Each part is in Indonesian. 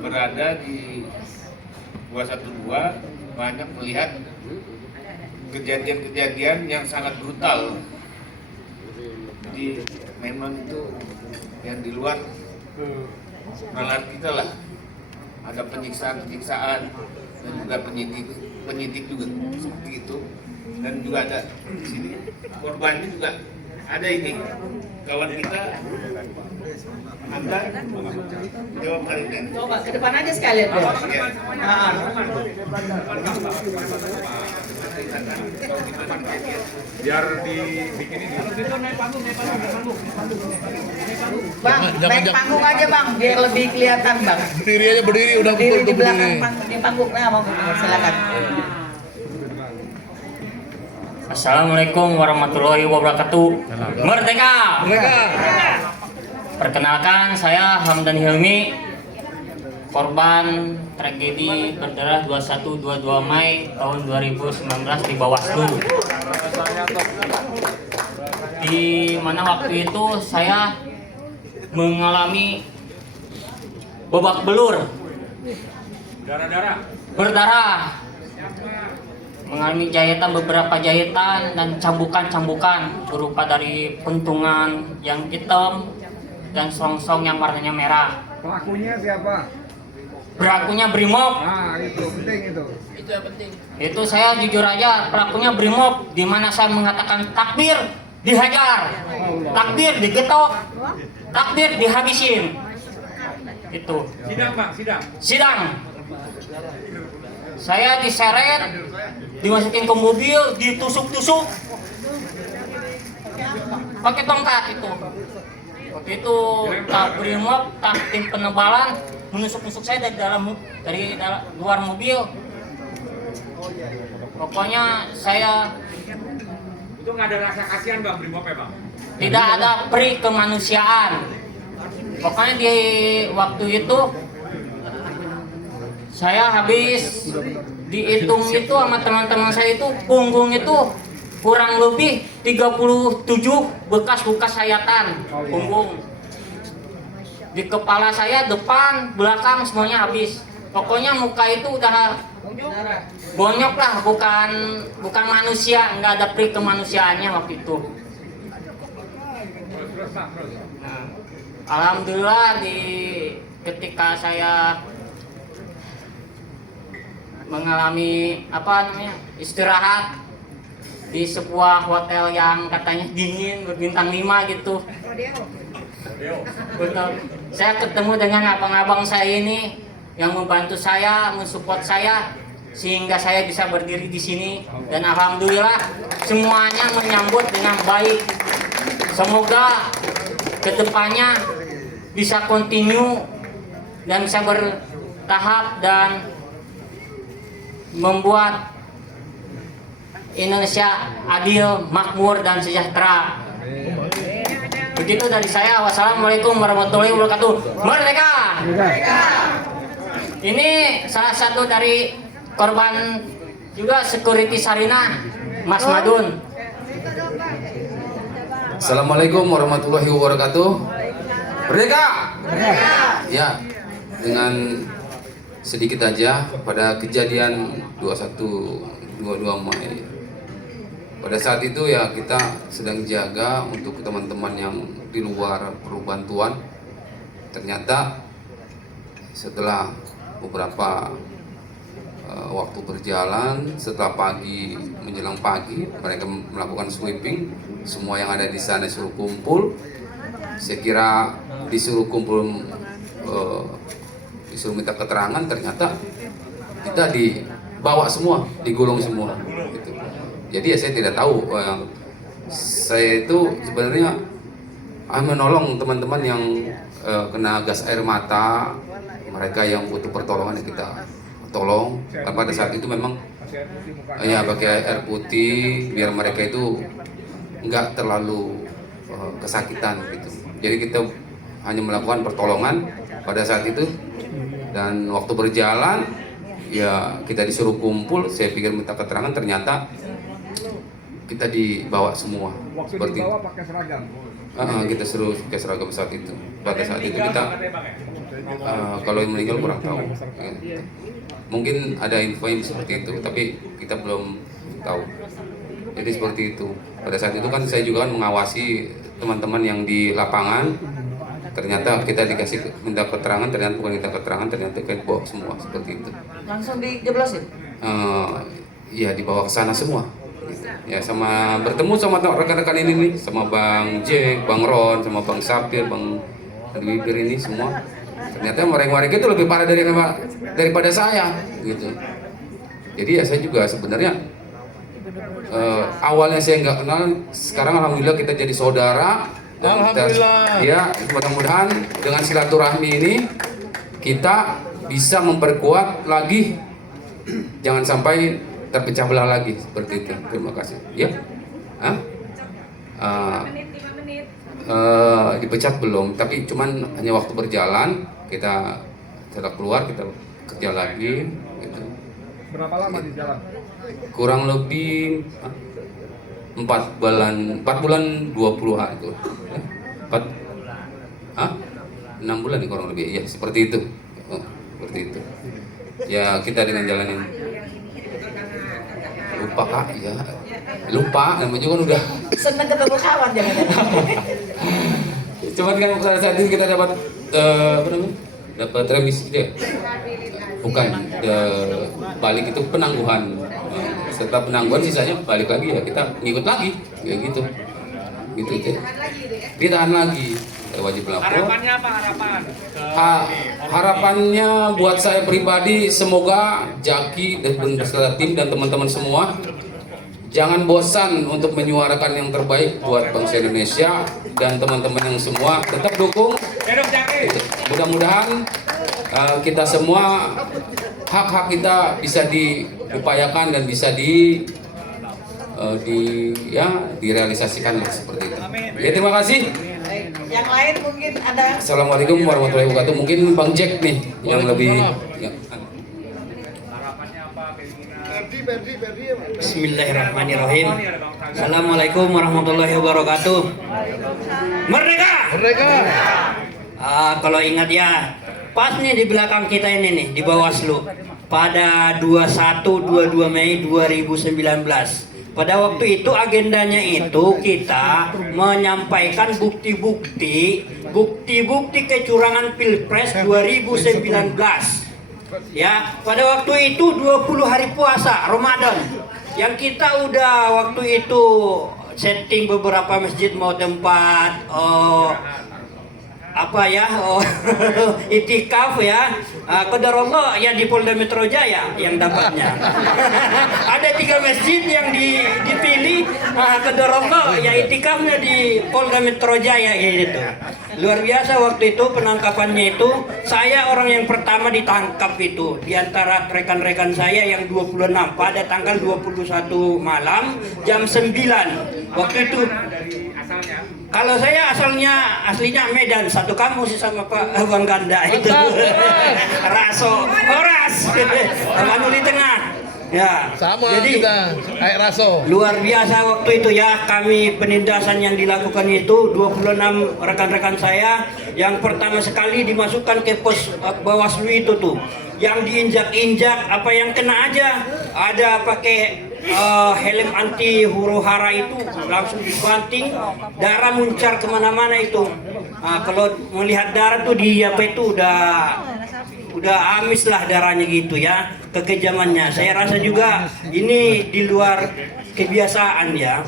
berada di 212 banyak melihat kejadian-kejadian yang sangat brutal. Jadi memang itu yang di luar nalar kita lah. Ada penyiksaan dan juga penyidik juga seperti itu. Dan juga ada di sini korbannya juga ada ini kawan kita. Anda jawab kali ini. Coba ke depan aja sekalian. Biar dibikin ini. Bang, naik panggung aja bang, biar lebih kelihatan bang. Berdiri aja, berdiri udah Berdiri pukul di tuh belakang berdiri. di panggung, nah bang, silakan. Assalamualaikum warahmatullahi wabarakatuh. Merdeka! Mereka Perkenalkan, saya Hamdan Hilmi, korban tragedi berdarah 21-22 Mei tahun 2019 di Bawaslu. Di mana waktu itu saya mengalami babak belur, berdarah, mengalami jahitan, beberapa jahitan dan cambukan-cambukan berupa dari pentungan yang hitam dan songsong yang warnanya merah. Pelakunya siapa? Pelakunya Brimob. Nah, itu penting itu. Itu saya jujur aja, pelakunya Brimob, di mana saya mengatakan takbir dihajar, takbir digetok, takbir dihabisin. Itu. Sidang, Bang, sidang. Sidang. Saya diseret, dimasukin ke mobil, ditusuk-tusuk pakai tongkat itu. Waktu itu tak Brimob, tak tim penebalan menusuk-nusuk saya dari luar mobil. Pokoknya saya Itu nggak ada rasa kasihan Bang Brimob ya Bang? tidak ada peri kemanusiaan. Pokoknya di waktu itu saya habis dihitung itu sama teman-teman saya itu punggung itu kurang lebih 37 bekas sayatan punggung. Di kepala saya depan, belakang semuanya habis. Pokoknya muka itu udah bonyok lah, bukan manusia, nggak ada peri kemanusiaannya waktu itu. Alhamdulillah ketika saya mengalami istirahat di sebuah hotel yang katanya dingin berbintang 5 gitu. Betul. Saya ketemu dengan abang-abang saya ini yang membantu saya, mensupport saya sehingga saya bisa berdiri di sini dan alhamdulillah semuanya menyambut dengan baik. Semoga kedepannya bisa continue dan bisa bertahap dan membuat Indonesia adil, makmur dan sejahtera. Begitu dari saya. Wassalamualaikum warahmatullahi wabarakatuh. Merdeka! Ini salah satu dari korban juga security Sarinah, Mas Madun. Assalamualaikum warahmatullahi wabarakatuh. Merdeka! Ya, dengan sedikit aja pada kejadian 21-22 Mei. Pada saat itu ya kita sedang jaga untuk teman-teman yang di luar perlu bantuan. Ternyata setelah beberapa waktu berjalan, setelah pagi menjelang pagi mereka melakukan sweeping. Semua yang ada di sana disuruh kumpul. Saya kira disuruh kumpul, disuruh minta keterangan, ternyata kita dibawa semua, digulung semua. Gitu. Jadi ya saya tidak tahu. Saya itu sebenarnya menolong teman-teman yang kena gas air mata, mereka yang butuh pertolongan yang kita tolong. Pada saat itu memang ya pakai air putih biar mereka itu nggak terlalu kesakitan gitu. Jadi kita hanya melakukan pertolongan pada saat itu dan waktu berjalan ya kita disuruh kumpul. Saya pikir minta keterangan, ternyata kita dibawa semua. Waktu seperti dibawa pakai seragam. kita suruh pakai seragam saat itu. Pada saat itu kita Kalau yang meninggal kurang tahu. Ya. Mungkin ada info yang seperti itu, tapi kita belum tahu. Jadi seperti itu. Pada saat itu kan saya juga kan mengawasi teman-teman yang di lapangan. Ternyata kita dikasih minta keterangan, ternyata bukan minta keterangan, ternyata kayak bawa semua seperti itu. Langsung dijeblosin? Iya, dibawa ke sana semua. Gitu. Ya, sama bertemu sama rekan-rekan ini nih, sama Bang Jack, Bang Ron, sama Bang Sapir, Bang Bibir ini semua. Ternyata mereka itu lebih parah daripada saya, gitu. Jadi ya saya juga sebenarnya awalnya saya nggak kenal, sekarang alhamdulillah kita jadi saudara. Alhamdulillah. Ya, mudah-mudahan dengan silaturahmi ini kita bisa memperkuat lagi, jangan sampai terpecah belah lagi seperti itu. Terima kasih. Ya, dipecat belum, tapi cuman hanya waktu berjalan kita setelah keluar kita kerja lagi. Gitu. Berapa lama di jalan? Kurang lebih 4 bulan 20 hari itu. 6 bulan nih kurang lebih, ya seperti itu. Seperti itu. Ya kita dengan jalanin. Lupa Kak, ya lupa, namanya juga kan udah. Seneng ketemu kawan jangan-jangan. Cuman kan pada saat itu kita dapat apa namanya? Dapat remisi dia. Bukan, balik itu penangguhan. Setelah penangguhan sisanya balik lagi ya kita ngikut lagi kayak gitu. Gitu itu. Ditahan lagi. Kita wajib lapor. Harapannya apa harapan? Harapannya buat saya pribadi semoga Jaki dan beserta tim dan teman-teman semua jangan bosan untuk menyuarakan yang terbaik buat bangsa Indonesia, dan teman-teman yang semua tetap dukung. Mudah-mudahan kita semua hak-hak kita bisa diupayakan dan bisa direalisasikan seperti itu. Ya, terima kasih. Yang lain mungkin ada. Assalamualaikum warahmatullahi wabarakatuh. Mungkin Bang Jack nih yang lebih. Ya. Bismillahirrahmanirrahim. Assalamualaikum warahmatullahi wabarakatuh. Merdeka! Merdeka! Kalau ingat ya, pas nih di belakang kita ini nih di Bawaslu pada 21-22 Mei 2019. Pada waktu itu agendanya itu kita menyampaikan bukti-bukti kecurangan Pilpres 2019. Ya, pada waktu itu 20 hari puasa Ramadan. Yang kita udah waktu itu setting beberapa masjid mau tempat itikaf ya. Qadarullah ya di Polda Metro Jaya yang dapatnya. Ada 3 masjid yang dipilih, qadarullah ya itikafnya di Polda Metro Jaya gitu. Luar biasa waktu itu penangkapannya itu. Saya orang yang pertama ditangkap itu di antara rekan-rekan saya yang 26 pada tanggal 21 malam jam 9. Waktu itu kalau saya aslinya Medan, satu kampus sama Pak Bang Ganda itu. Horas. Anu di tengah. Ya. Sama jadi, kita, kayak Raso. Luar biasa waktu itu ya, kami penindasan yang dilakukan itu 26 rekan-rekan saya yang pertama sekali dimasukkan ke pos Bawaslu itu tuh. Yang diinjak-injak, apa yang kena aja, ada pakai helm anti huru hara itu langsung dibanting, darah muncar kemana-mana itu. Kalau melihat darah tuh di apa itu udah amis lah darahnya gitu ya, kekejamannya. Saya rasa juga ini di luar kebiasaan ya.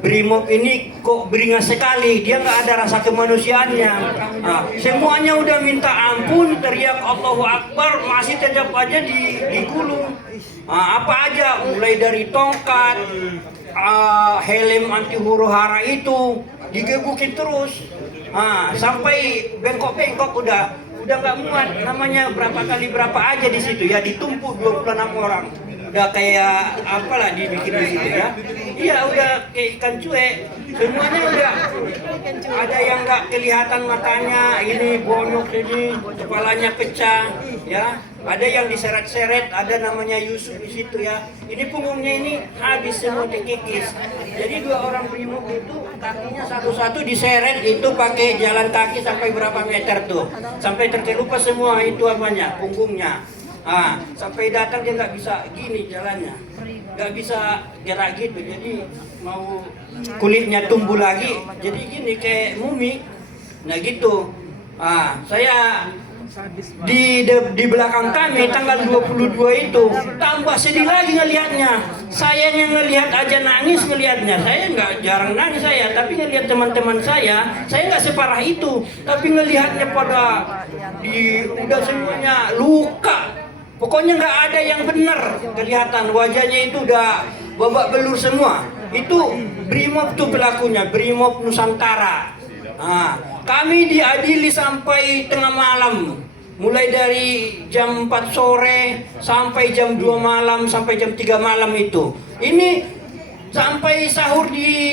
Brimob ini kok beringas sekali, dia nggak ada rasa kemanusiaannya. Semuanya udah minta ampun, teriak Allahu Akbar, masih tetap aja digulung. Apa aja, mulai dari tongkat, helm anti huru hara itu digebukin terus, sampai bengkok-bengkok udah nggak muat. Namanya berapa kali berapa aja di situ ya, ditumpuk 26 orang. udah kayak apalah dibikin di situ ya. Iya udah kayak ikan cuek. Semuanya udah ada yang nggak kelihatan matanya, ini bonyok ini, kepalanya pecah, ya. Ada yang diseret-seret, ada namanya Yusuf di situ ya. Ini punggungnya ini habis semua dikikis. Jadi 2 orang brimob itu kakinya satu-satu diseret itu pakai jalan kaki sampai berapa meter tuh, sampai terkelupas semua itu apanya, punggungnya. Sampai datang dia nggak bisa gini jalannya, nggak bisa gerak gitu. Jadi mau kulitnya tumbuh lagi, jadi gini kayak mumi. Nah gitu. Saya di belakang kami tanggal 22 itu tambah sedih lagi ngelihatnya. Saya yang ngelihat aja nangis ngelihatnya. Saya nggak jarang nangis saya, tapi ngelihat teman-teman saya nggak separah itu. Tapi ngelihatnya pada udah semuanya luka. Pokoknya nggak ada yang benar kelihatan, wajahnya itu udah babak belur semua. Itu Brimob tuh pelakunya, Brimob Nusantara. Kami diadili sampai tengah malam, mulai dari jam 4 sore sampai jam 2 malam sampai jam 3 malam itu. Ini sampai sahur di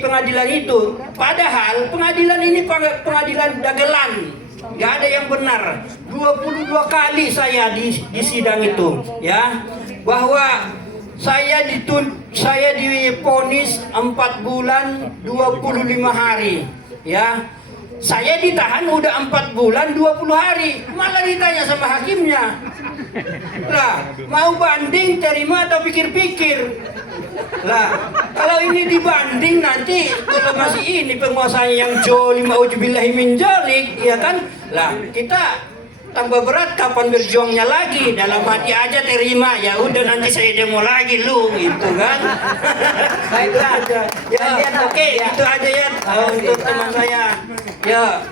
pengadilan itu. Padahal pengadilan ini pengadilan dagelan, nggak ada yang benar. 22 kali saya di sidang itu, ya, bahwa saya divonis 4 bulan 25 hari. Ya, saya ditahan udah 4 bulan 20 hari, malah ditanya sama hakimnya, lah mau banding terima atau pikir-pikir. Lah kalau ini dibanding nanti kalau masih ini penguasanya yang jolim, auzubillahi min dzalik, ya kan, lah kita tambah berat, kapan berjuangnya lagi? Dalam hati aja terima, ya udah nanti saya demo lagi lu, gitu kan. Baiklah. Ya, oke, itu aja ya untuk teman saya. Ya.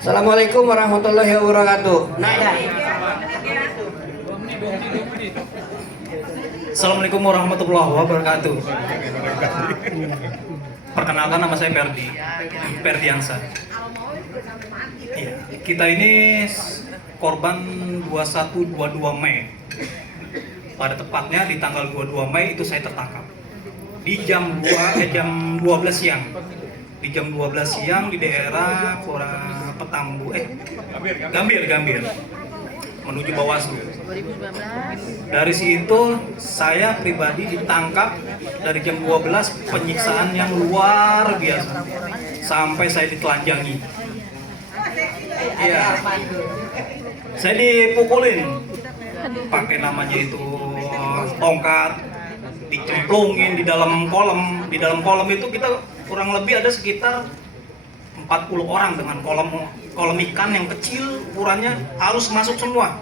Assalamualaikum warahmatullahi wabarakatuh. Assalamualaikum warahmatullahi wabarakatuh. Perkenalkan, nama saya Ferdiansa. Iya, kita ini korban 21-22 Mei. Pada tepatnya di tanggal 22 Mei itu saya tertangkap di jam 12 siang. Di jam 12 siang di daerah Gambir menuju Bawaslu. Dari situ saya pribadi ditangkap dari jam 12, penyiksaan yang luar biasa sampai saya ditelanjangi. Iya, saya dipukulin pakai namanya itu tongkat, dicemplungin di dalam kolam. Di dalam kolam itu kita kurang lebih ada sekitar 40 orang dengan kolam ikan yang kecil, ukurannya halus masuk semua.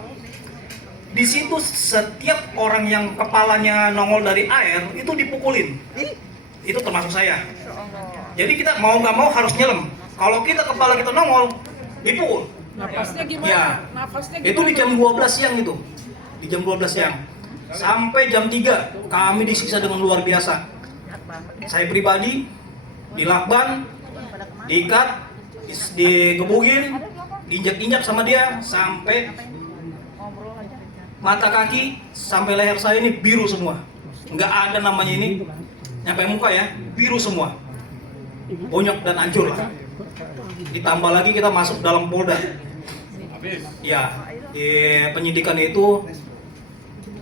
Di situ setiap orang yang kepalanya nongol dari air itu dipukulin. Itu termasuk saya. Jadi kita mau nggak mau harus nyelam. Kalau kita kepala kita nongol, dipukul. Nafasnya gimana? Ya, Nafasnya itu di jam 12 siang itu. Di jam 12 siang. Sampai jam 3 kami disiksa dengan luar biasa. Saya pribadi dilakban, diikat, digebugin, diinjak-injak sama dia sampai mata kaki sampai leher saya ini biru semua. Nggak ada namanya ini nyampe muka ya, biru semua. Bonyok dan hancur lah. Ditambah lagi kita masuk dalam Polda. Ya, di penyidikan itu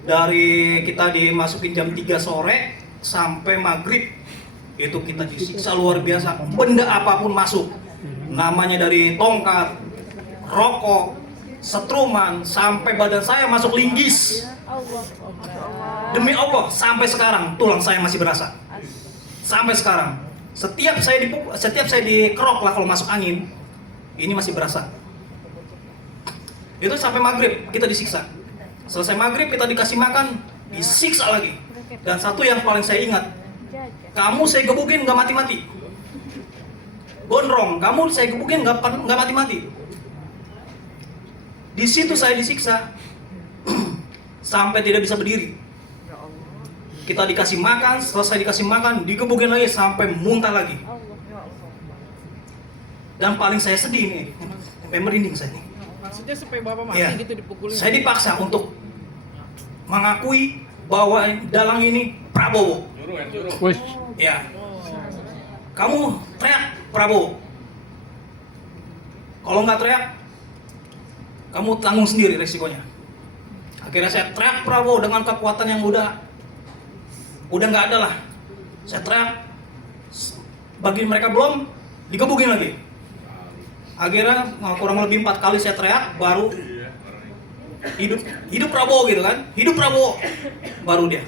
dari kita dimasukin jam 3 sore sampai maghrib itu kita disiksa luar biasa. Benda apapun masuk, namanya dari tongkat, rokok, setruman, sampai badan saya masuk linggis. Demi Allah, sampai sekarang tulang saya masih berasa. Sampai sekarang, setiap saya dikerok lah kalau masuk angin, ini masih berasa. Itu sampai maghrib kita disiksa. Selesai maghrib kita dikasih makan, disiksa lagi. Dan satu yang paling saya ingat, kamu saya gebugin nggak mati-mati. Gondrong, kamu saya gebugin nggak mati-mati. Di situ saya disiksa sampai tidak bisa berdiri. Kita dikasih makan, selesai dikasih makan, digebugin lagi sampai muntah lagi. Dan paling saya sedih nih, sampai merinding saya nih. Maksudnya supaya bapak mati Ya, gitu dipukulin? saya dipaksa untuk mengakui bahwa Dalang ini Prabowo. Wes, Ya. Kamu teriak Prabowo. Kalau nggak teriak, kamu tanggung sendiri resikonya. Akhirnya saya teriak Prabowo dengan kekuatan yang udah nggak ada lah. Saya teriak, bagi mereka belum, dikebukin lagi. Akhirnya kurang lebih 4 kali saya teriak, baru hidup Prabowo gitu kan, hidup Prabowo, baru dia.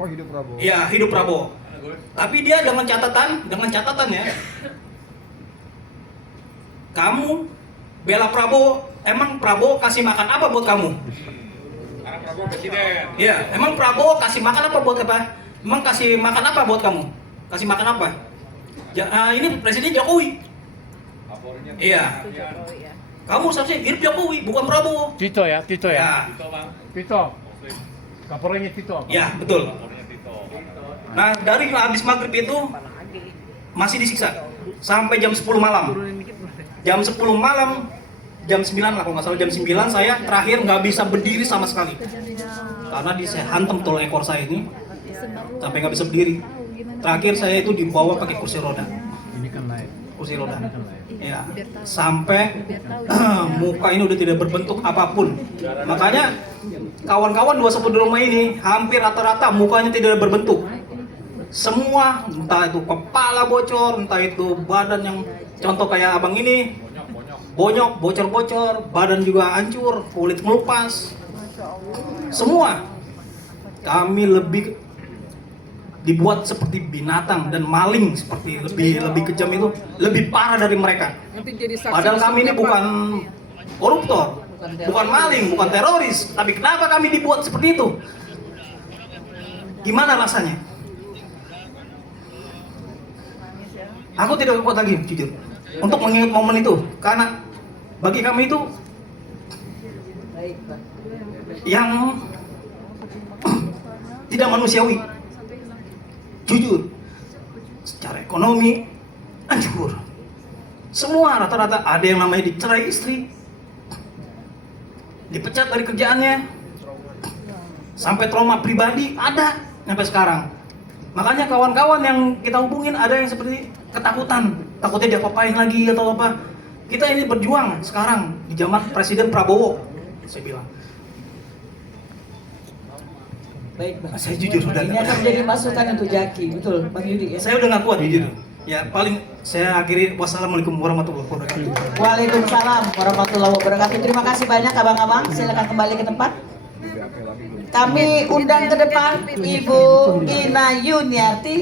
kok hidup Prabowo? Iya, hidup Prabowo. Tapi dia dengan catatan ya. Kamu bela Prabowo, emang Prabowo kasih makan apa buat kamu? Karena Prabowo presiden. Iya, emang Prabowo kasih makan apa buat apa? Emang kasih makan apa buat kamu? Kasih makan apa? Ini Presiden Jokowi. Favoritnya Iya. Kamu seharusnya hidup Jokowi, bukan Prabowo. Tito ya, Tito Ya, ya. Tito bang. Tito. Kapolanya Tito. ya betul. Favoritnya Tito. Nah, dari habis maghrib itu masih disiksa sampai jam 10 malam. Jam 10 malam, jam 9 lah kalau nggak salah, jam 9 saya terakhir nggak bisa berdiri sama sekali. Karena saya hantam tol ekor saya ini sampai nggak bisa berdiri. Terakhir saya itu dibawa pakai kursi roda. Ini kan live. Kursi roda. Ya, sampai muka ini udah tidak berbentuk apapun. Makanya kawan-kawan 21 di rumah ini hampir rata-rata mukanya tidak berbentuk. Semua, entah itu kepala bocor, entah itu badan yang contoh kayak abang ini, bonyok, bocor-bocor, badan juga hancur, kulit melupas. Semua kami lebih dibuat seperti binatang dan maling, seperti lebih kejam, itu lebih parah dari mereka. Padahal kami ini bukan koruptor, bukan maling, bukan teroris, tapi kenapa kami dibuat seperti itu? Gimana rasanya? Aku tidak kuat lagi, jujur, untuk mengingat momen itu, karena bagi kami itu yang tidak manusiawi. Jujur, secara ekonomi hancur. Semua rata-rata ada yang namanya dicerai istri, dipecat dari kerjaannya, sampai trauma pribadi ada sampai sekarang. Makanya kawan-kawan yang kita hubungin ada yang seperti ketakutan, takutnya diapa-apain lagi atau apa. Kita ini berjuang sekarang di zaman Presiden Prabowo, saya bilang. Baik, Bang. Saya jujur sudah Ini akan menjadi masukan untuk Jaki, betul, Bang Yudi ya. saya udah nggak kuat jujur. Ya paling saya akhiri, wassalamualaikum warahmatullahi wabarakatuh. Waalaikumsalam warahmatullahi wabarakatuh. Terima kasih banyak abang-abang. Silakan kembali ke tempat. Kami undang ke depan Ibu Ina Yuniarti.